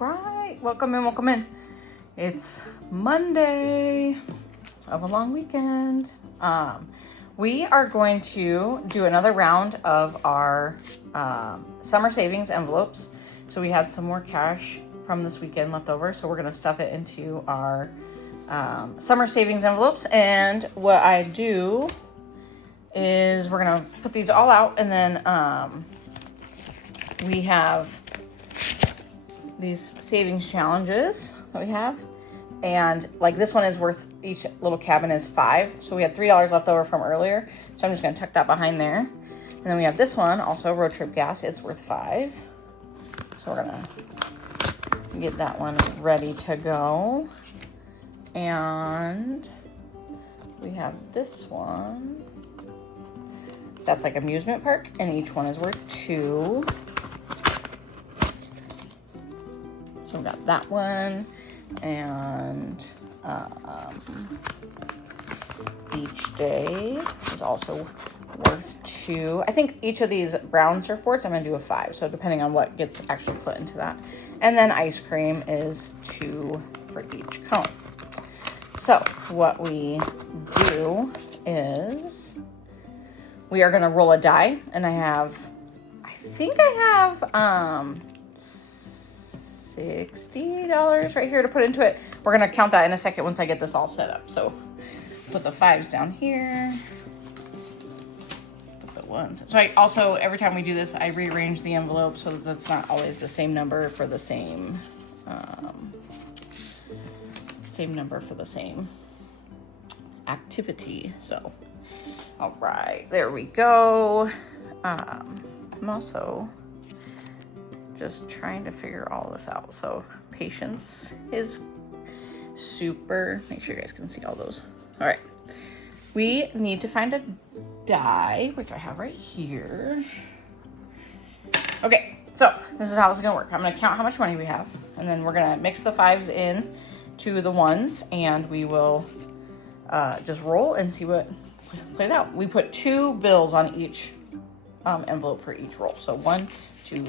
All right, welcome in, welcome in. It's Monday of a long weekend. We are going to do another round of our summer savings envelopes. So we had some more cash from this weekend left over, so we're gonna stuff it into our summer savings envelopes. And what I do is we're gonna put these all out, and then we have these savings challenges that we have. And like this one is worth, each little cabin is $5. So we had $3 left over from earlier. So I'm just gonna tuck that behind there. And then we have this one, also road trip gas, it's worth $5. So we're gonna get that one ready to go. And we have this one. That's like amusement park, and each one is worth $2. So we got that one, and beach day is also worth $2. I think each of these brown surfboards, I'm gonna do a $5. So depending on what gets actually put into that. And then ice cream is $2 for each cone. So what we do is we are gonna roll a die, and I think I have $60 right here to put into it. We're gonna count that in a second once I get this all set up. So put the 5s down here, put the 1s. So I also, every time we do this, I rearrange the envelope so that it's not always the same number for the same activity. So, all right, there we go. I'm also just trying to figure all this out. So patience is super. Make sure you guys can see all those. All right. We need to find a die, which I have right here. Okay, so this is how this is gonna work. I'm gonna count how much money we have, and then we're gonna mix the 5s in to the 1s, and we will just roll and see what plays out. We put 2 bills on each envelope for each roll. So 1, 2,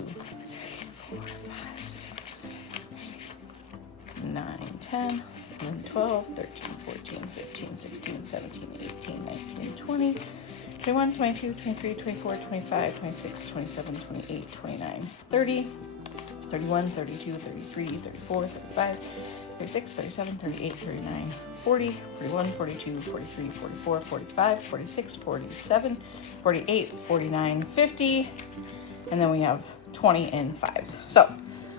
4, 5, 6, 9, 10, 11, 12, 13, 14, 15, 16, 17, 18, 19, 20, 21, 22, 23, 24, 25, 26, 27, 28, 29, 30, 31, 32, 33, 34, 35, 36, 37, 38, 39, 40, 41, 42, 43, 44, 45, 46, 47, 48, 49, 50, and then we have 20 in 5s. So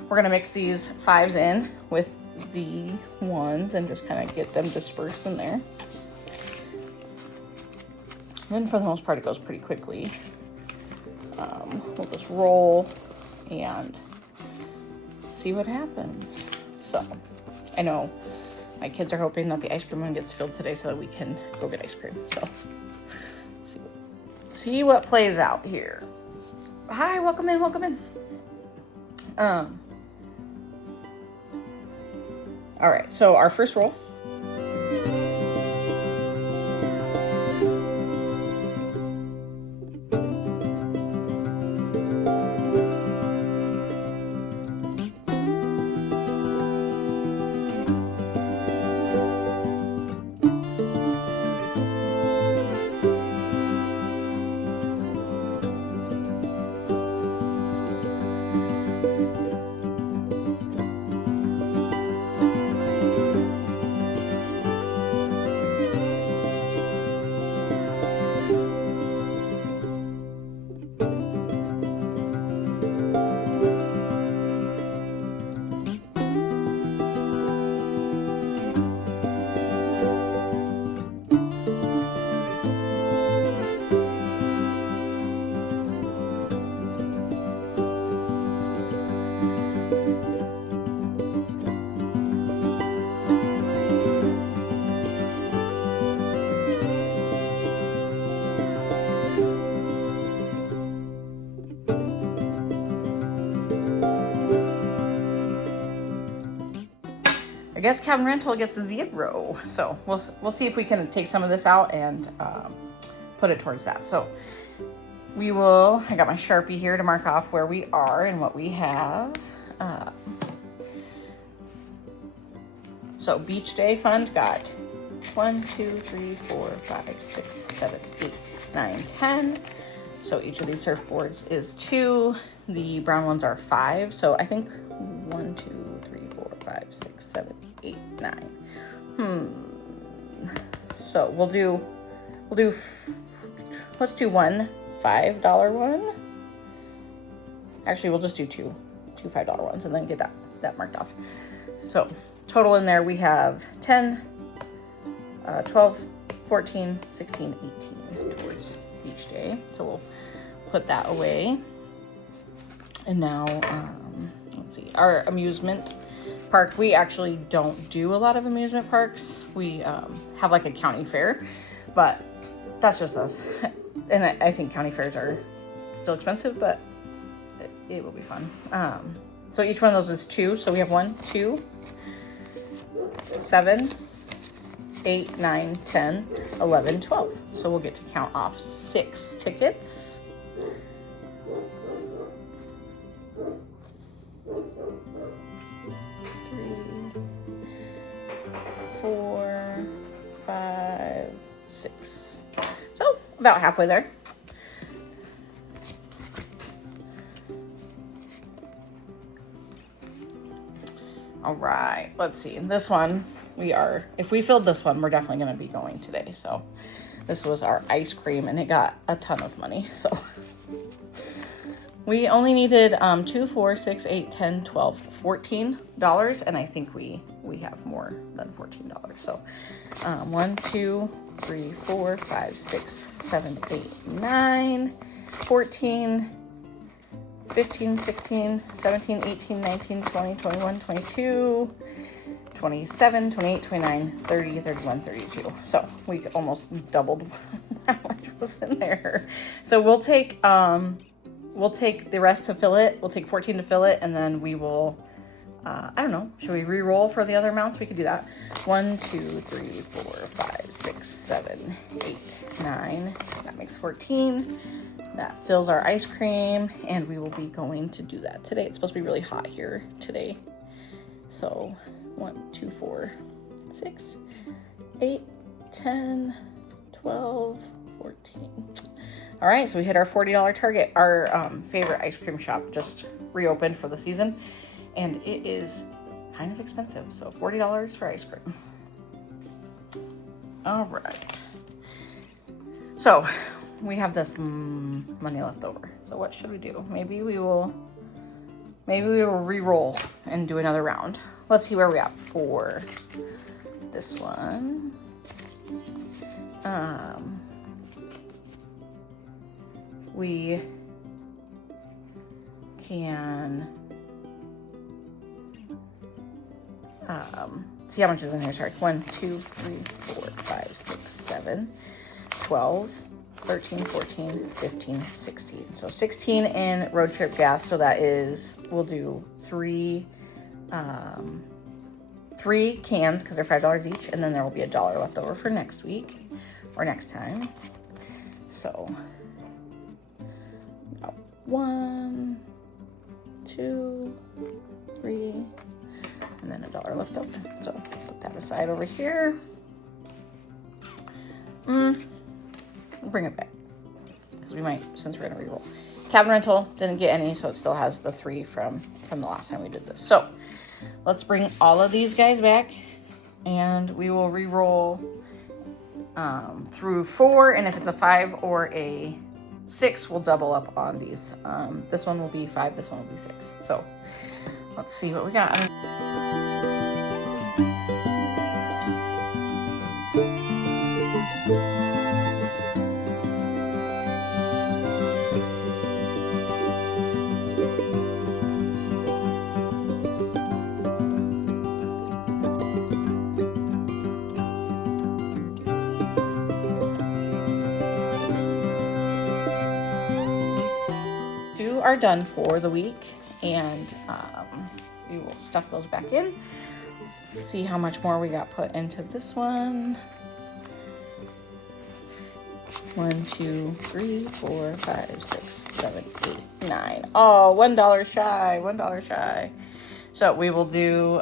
we're gonna mix these 5s in with the 1s and just kind of get them dispersed in there. Then for the most part, it goes pretty quickly. We'll just roll and see what happens. So I know my kids are hoping that the ice cream one gets filled today so that we can go get ice cream. So see what plays out here. Hi, welcome in, welcome in. All right, so our first roll. I guess cabin rental gets a 0. So we'll see if we can take some of this out and put it towards that. So we will, I got my Sharpie here to mark off where we are and what we have. So beach day fund got 1, 2, 3, 4, 5, 6, 7, 8, 9, 10. So each of these surfboards is 2. The brown ones are 5. So I think 1, 2, 3, 4, 5, 6, 7, 8, 9. So let's do one $5 one. Actually, we'll just do two $5 ones and then get that marked off. So total in there we have 10, 12, 14, 16, 18 towards each day. So we'll put that away. And now, let's see, our amusement park. We actually don't do a lot of amusement parks. We have like a county fair, but that's just us. And I think county fairs are still expensive, but it will be fun. So each one of those is 2. So we have 1, 2, 7, 8, 9, 10, 11, 12. So we'll get to count off 6 tickets. 3, 4, 5, 6. So about halfway there. All right, let's see. This one, if we filled this one, we're definitely going to be going today. So this was our ice cream and it got a ton of money. So we only needed 2, 4, 6, 8, 10, 12, $14. And I think we have more than $14. So 1, 2, 3, 4, 5, 6, 7, 8, 9, 14, 15, 16, 17, 18, 19, 20, 21, 22, 27, 28, 29, 30, 31, 32. So we almost doubled how much was in there. So we'll take the rest to fill it. We'll take 14 to fill it, and then we will, I don't know, should we re-roll for the other amounts? We could do that. 1, 2, 3, 4, 5, 6, 7, 8, 9. That makes 14. That fills our ice cream, and we will be going to do that today. It's supposed to be really hot here today. So 1, 2, 4, 6, 8, 10, 12, 14. All right, so we hit our $40 target. Our favorite ice cream shop just reopened for the season, and it is kind of expensive. So $40 for ice cream. All right. So we have this money left over. So what should we do? Maybe we will re-roll and do another round. Let's see where we're at for this one. We can see how much is in here. Sorry. 1, 2, 3, 4, 5, 6, 7, 12, 13, 14, 15, 16. So 16 in road trip gas. So that is, we'll do 3 cans because they're $5 each. And then there will be $1 left over for next week or next time. So 1, 2, 3, and then $1 left over. So put that aside over here. Bring it back because we might, since we're gonna reroll. Cabin rental didn't get any, so it still has the 3 from the last time we did this. So let's bring all of these guys back, and we will reroll through 4. And if it's a 5 or a 6, we'll double up on these. This one will be 5. This one will be 6. So let's see what we got. Are done for the week, and we will stuff those back in. See how much more we got put into this one. 1, 2, 3, 4, 5, 6, 7, 8, 9. Oh, $1 shy. $1 shy. So we will do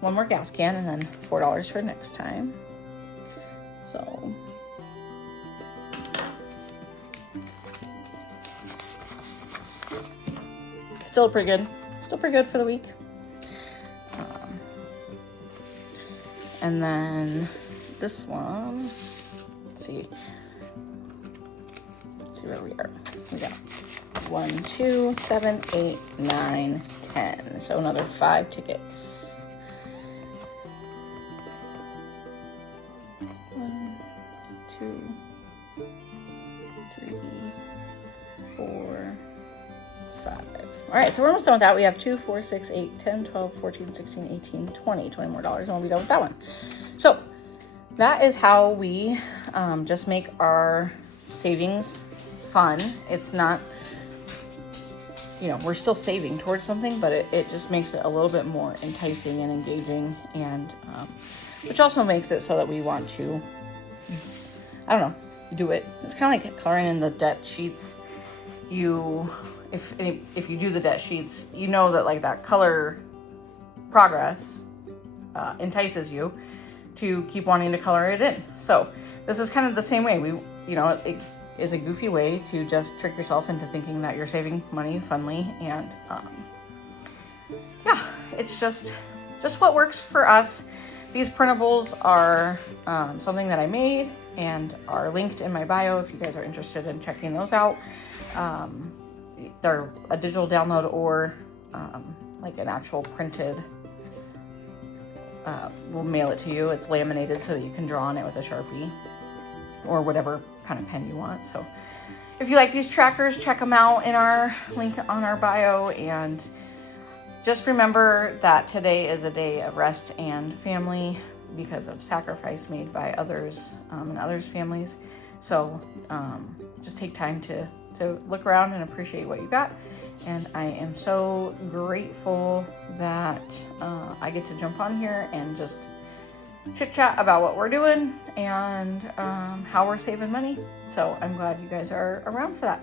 one more gas can and then $4 for next time. So still pretty good. Still pretty good for the week. And then this one, let's see where we are. We got 1, 2, 7, 8, 9, 10. So another 5 tickets. 1, 2, 3, 4, 5. All right, so we're almost done with that. We have 2, 4, 6, 8, 10, 12, 14, 16, 18, 20 more dollars, and we'll be done with that one. So that is how we just make our savings fun. It's not, you know, we're still saving towards something, but it just makes it a little bit more enticing and engaging, and which also makes it so that we want to, I don't know, do it. It's kind of like coloring in the debt sheets. If you do the debt sheets, you know that like that color progress entices you to keep wanting to color it in. So this is kind of the same way. It is a goofy way to just trick yourself into thinking that you're saving money funly, and yeah, it's just what works for us. These printables are something that I made and are linked in my bio if you guys are interested in checking those out. They're a digital download or like an actual printed. We'll mail it to you. It's laminated so that you can draw on it with a Sharpie or whatever kind of pen you want. So if you like these trackers, check them out in our link on our bio. And just remember that today is a day of rest and family because of sacrifice made by others and others' families. So just take time to look around and appreciate what you got. And I am so grateful that I get to jump on here and just chit chat about what we're doing and how we're saving money. So I'm glad you guys are around for that.